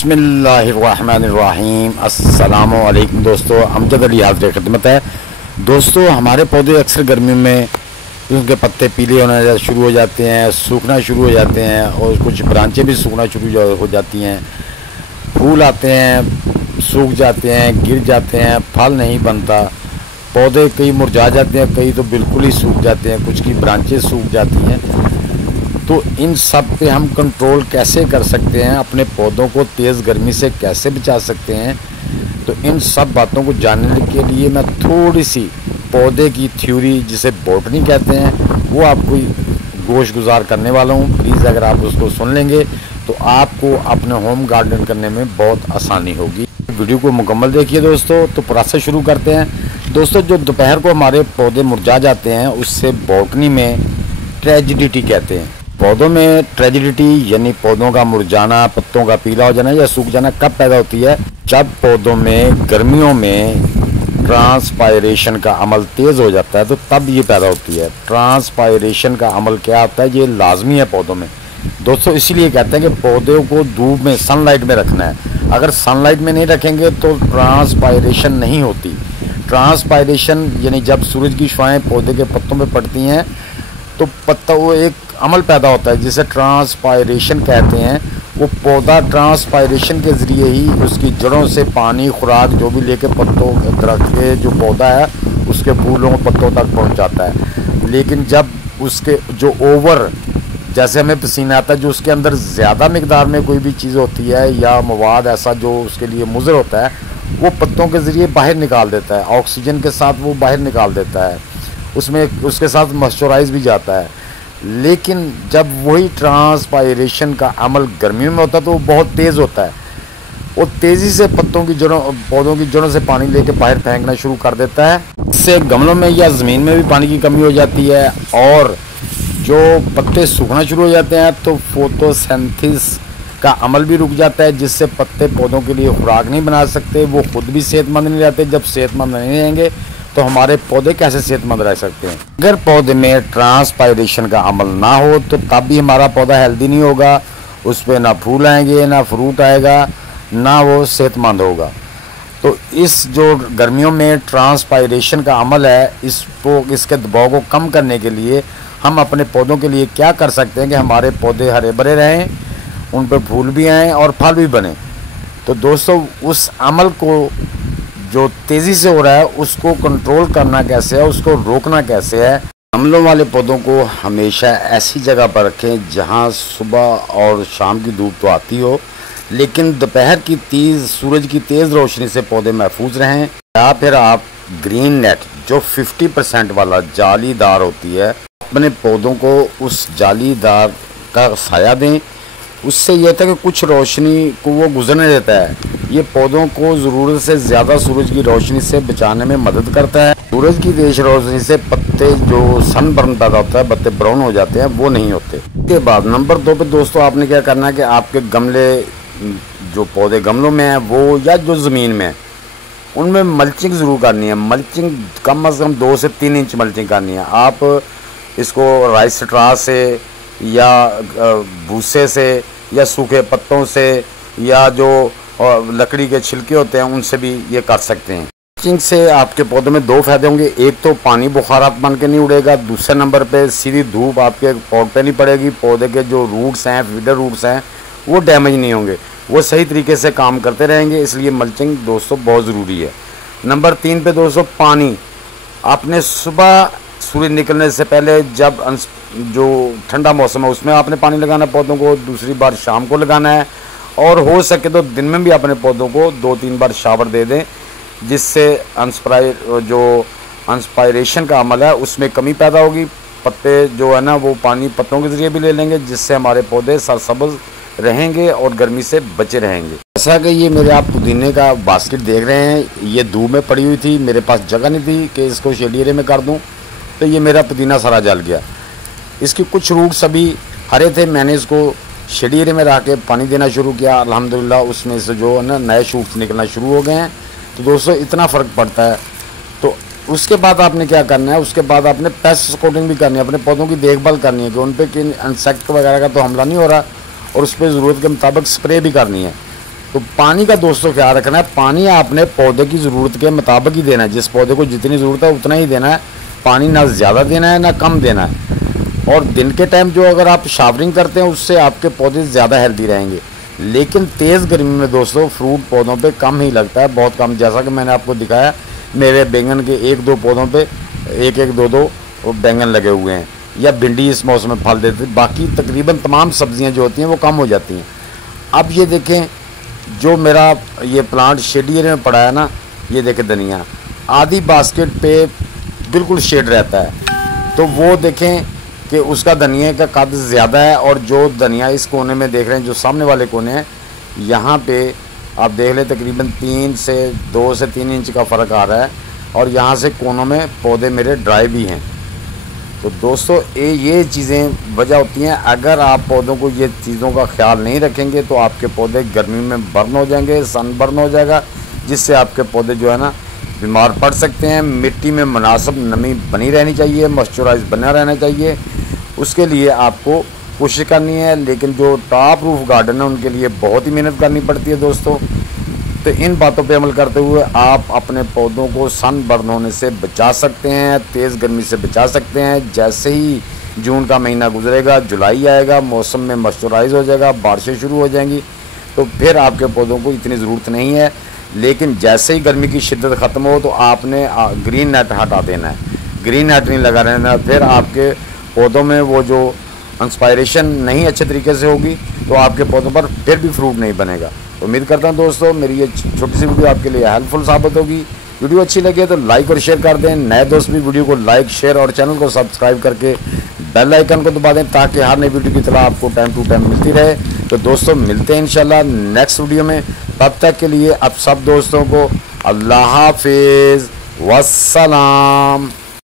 बिस्मिल्लाहिर्रहमानिर्रहीम। अस्सलामु अलैकुम दोस्तों, अमजद अली हाज़िर खिदमत है। दोस्तों, हमारे पौधे अक्सर गर्मियों में उनके पत्ते पीले होना शुरू हो जाते हैं, सूखना शुरू हो जाते हैं और कुछ ब्रांचें भी सूखना शुरू हो जाती हैं। फूल आते हैं, सूख जाते हैं, गिर जाते हैं, फल नहीं बनता। पौधे कई मुरझा जाते हैं, कई तो बिल्कुल ही सूख जाते हैं, कुछ की ब्रांचें सूख जाती हैं। तो इन सब पे हम कंट्रोल कैसे कर सकते हैं, अपने पौधों को तेज़ गर्मी से कैसे बचा सकते हैं, तो इन सब बातों को जानने के लिए मैं थोड़ी सी पौधे की थ्योरी, जिसे बॉटनी कहते हैं, वो आपको गोश गुजार करने वाला हूँ। प्लीज़ अगर आप उसको सुन लेंगे तो आपको अपने होम गार्डन करने में बहुत आसानी होगी। वीडियो को मुकम्मल देखिए दोस्तों। तो प्रोसेस शुरू करते हैं। दोस्तों, जो दोपहर को हमारे पौधे मुरझा जाते हैं उससे बॉटनी में ट्रेजिडिटी कहते हैं। पौधों में ट्रेजिडिटी यानी पौधों का मुरझाना, पत्तों का पीला हो जाना या सूख जाना कब पैदा होती है? जब पौधों में गर्मियों में ट्रांसपायरेशन का अमल तेज़ हो जाता है, तो तब ये पैदा होती है। ट्रांसपायरेशन का अमल क्या होता है, ये लाजमी है पौधों में दोस्तों। इसीलिए कहते हैं कि पौधों को धूप में, सनलाइट में रखना है। अगर सनलाइट में नहीं रखेंगे तो ट्रांसपायरेशन नहीं होती। ट्रांसपायरेशन यानी जब सूरज की शुआएं पौधे के पत्तों में पड़ती हैं तो पत्ता, वो एक अमल पैदा होता है जिसे ट्रांसपायरेशन कहते हैं। वो पौधा ट्रांसपायरेशन के ज़रिए ही उसकी जड़ों से पानी, खुराक जो भी लेके पत्तों दरख्त के जो पौधा है उसके फूलों पत्तों तक पहुंचाता है। लेकिन जब उसके जो ओवर, जैसे हमें पसीना आता है, जो उसके अंदर ज़्यादा मिकदार में कोई भी चीज़ होती है या मवाद ऐसा जो उसके लिए मुज़र होता है, वो पत्तों के ज़रिए बाहर निकाल देता है। ऑक्सीजन के साथ वो बाहर निकाल देता है, उसमें उसके साथ मॉइस्चराइज भी जाता है। लेकिन जब वही ट्रांसपायरेशन का अमल गर्मियों में होता है तो वो बहुत तेज़ होता है। वो तेज़ी से पत्तों की जड़ों, पौधों की जड़ों से पानी लेके बाहर फेंकना शुरू कर देता है। इससे गमलों में या ज़मीन में भी पानी की कमी हो जाती है और जो पत्ते सूखना शुरू हो जाते हैं तो फोटोसिंथेसिस का अमल भी रुक जाता है, जिससे पत्ते पौधों के लिए खुराक नहीं बना सकते। वो खुद भी सेहतमंद नहीं रहते। जब सेहतमंद नहीं रहेंगे तो हमारे पौधे कैसे सेहतमंद रह सकते हैं? अगर पौधे में ट्रांसपायरेशन का अमल ना हो तो तब भी हमारा पौधा हेल्दी नहीं होगा। उस पर ना फूल आएंगे, ना फ्रूट आएगा, ना वो सेहतमंद होगा। तो इस जो गर्मियों में ट्रांसपायरेशन का अमल है, इसके दबाव को कम करने के लिए हम अपने पौधों के लिए क्या कर सकते हैं कि हमारे पौधे हरे भरे रहें, उन पर फूल भी आएँ और फल भी बने। तो दोस्तों, उस अमल को जो तेज़ी से हो रहा है उसको कंट्रोल करना कैसे है, उसको रोकना कैसे है? गमलों वाले पौधों को हमेशा ऐसी जगह पर रखें जहां सुबह और शाम की धूप तो आती हो, लेकिन दोपहर की सूरज की तेज़ रोशनी से पौधे महफूज रहें। या फिर आप ग्रीन नेट जो 50% वाला जालीदार होती है, अपने पौधों को उस जालीदार का साया दें। उससे यह था कि कुछ रोशनी को वो गुजरने देता है। ये पौधों को ज़रूरत से ज़्यादा सूरज की रोशनी से बचाने में मदद करता है। सूरज की तेज रोशनी से पत्ते जो सनबर्न पैदा होता है, पत्ते ब्राउन हो जाते हैं, वो नहीं होते। इसके बाद नंबर 2 पे दोस्तों आपने क्या करना है कि आपके गमले, जो पौधे गमलों में हैं वो या जो ज़मीन में है, उनमें मल्चिंग ज़रूर करनी है। मल्चिंग कम से कम 2 से 3 इंच मल्चिंग करनी है। आप इसको राइस स्ट्रा से या भूसे से या सूखे पत्तों से या जो लकड़ी के छिलके होते हैं उनसे भी ये कर सकते हैं। मल्चिंग से आपके पौधों में 2 फायदे होंगे। एक तो पानी बुखारात बन के नहीं उड़ेगा। दूसरे नंबर पे सीधी धूप आपके पौधे पे नहीं पड़ेगी। पौधे के जो रूट्स हैं, फीडर रूट्स हैं, वो डैमेज नहीं होंगे, वो सही तरीके से काम करते रहेंगे। इसलिए मल्चिंग दोस्तों बहुत ज़रूरी है। नंबर 3 पे दोस्तों पानी आपने सुबह सूरज निकलने से पहले, जब जो ठंडा मौसम है उसमें आपने पानी लगाना है पौधों को। दूसरी बार शाम को लगाना है और हो सके तो दिन में भी अपने पौधों को 2-3 बार शावर दे दें, जिससे अंस्पायरेशन का अमल है उसमें कमी पैदा होगी। पत्ते जो है ना वो पानी पत्तों के ज़रिए भी ले लेंगे, जिससे हमारे पौधे सरसब्ज़ रहेंगे और गर्मी से बचे रहेंगे। ऐसा कि ये मेरे आप पुदीने का बास्केट देख रहे हैं, ये धूप में पड़ी हुई थी, मेरे पास जगह नहीं थी कि इसको शेड एरिया में कर दूं, तो ये मेरा पुदीना सारा जल गया। इसकी कुछ रूट्स अभी हरे थे, मैंने इसको शेड एरिया में रख के पानी देना शुरू किया। अल्हम्दुलिल्लाह उसमें से जो है ना नए शूट्स निकलना शुरू हो गए हैं। तो दोस्तों इतना फ़र्क पड़ता है। तो उसके बाद आपने क्या करना है, उसके बाद आपने पेस्ट कोटिंग भी करनी है, अपने पौधों की देखभाल करनी है कि उन पर किन इंसेक्ट वगैरह का तो हमला नहीं हो रहा, और उस पर ज़रूरत के मुताबिक स्प्रे भी करनी है। तो पानी का दोस्तों ख्याल रखना है। पानी आपने पौधे की ज़रूरत के मुताबिक ही देना है, जिस पौधे को जितनी ज़रूरत है उतना ही देना है। पानी ना ज़्यादा देना है ना कम देना है। और दिन के टाइम जो अगर आप शावरिंग करते हैं उससे आपके पौधे ज़्यादा हेल्दी रहेंगे। लेकिन तेज़ गर्मी में दोस्तों फ्रूट पौधों पे कम ही लगता है, बहुत कम। जैसा कि मैंने आपको दिखाया, मेरे बैंगन के 1-2 पौधों पे 1-1, 2-2 बैंगन लगे हुए हैं, या भिंडी इस मौसम में फल देते। बाकी तकरीबन तमाम सब्जियां जो होती हैं वो कम हो जाती हैं। अब ये देखें, जो मेरा ये प्लांट शेडी एरिया में पड़ा है ना, ये देखें धनिया आधी बास्केट पे बिल्कुल शेड रहता है। तो वो देखें कि उसका धनिया का कद ज़्यादा है। और जो धनिया इस कोने में देख रहे हैं, जो सामने वाले कोने हैं, यहाँ पे आप देख लें तकरीबन 2 से 3 इंच का फ़र्क आ रहा है। और यहाँ से कोनों में पौधे मेरे ड्राई भी हैं। तो दोस्तों ये चीज़ें वजह होती हैं। अगर आप पौधों को ये चीज़ों का ख्याल नहीं रखेंगे तो आपके पौधे गर्मी में बर्न हो जाएंगे, सन बर्न हो जाएगा, जिससे आपके पौधे जो है ना बीमार पड़ सकते हैं। मिट्टी में मुनासिब नमी बनी रहनी चाहिए, मॉइस्चराइज बना रहना चाहिए। उसके लिए आपको कोशिश करनी है। लेकिन जो टॉप रूफ गार्डन है उनके लिए बहुत ही मेहनत करनी पड़ती है दोस्तों। तो इन बातों पे अमल करते हुए आप अपने पौधों को सन बर्न होने से बचा सकते हैं, तेज़ गर्मी से बचा सकते हैं। जैसे ही जून का महीना गुजरेगा, जुलाई आएगा, मौसम में मॉइस्चराइज हो जाएगा, बारिशें शुरू हो जाएंगी, तो फिर आपके पौधों को इतनी ज़रूरत नहीं है। लेकिन जैसे ही गर्मी की शिद्दत ख़त्म हो तो आपने ग्रीन नेट हटा देना है, ग्रीन नेट नहीं लगा रहना। फिर आपके पौधों में वो जो इंस्पायरेशन नहीं अच्छे तरीके से होगी तो आपके पौधों पर फिर भी फ्रूट नहीं बनेगा। तो उम्मीद करता हूं दोस्तों मेरी ये छोटी सी वीडियो आपके लिए हेल्पफुल साबित होगी। वीडियो अच्छी लगे तो लाइक और शेयर कर दें। नए दोस्त भी वीडियो को लाइक, शेयर और चैनल को सब्सक्राइब करके बेल आइकन को दबा दें, ताकि हर नई वीडियो की तरह आपको टाइम टू टाइम मिलती रहे। तो दोस्तों मिलते हैं इंशाल्लाह नेक्स्ट वीडियो में। तब तक के लिए आप सब दोस्तों को अल्लाह हाफिज़, वस्सलाम।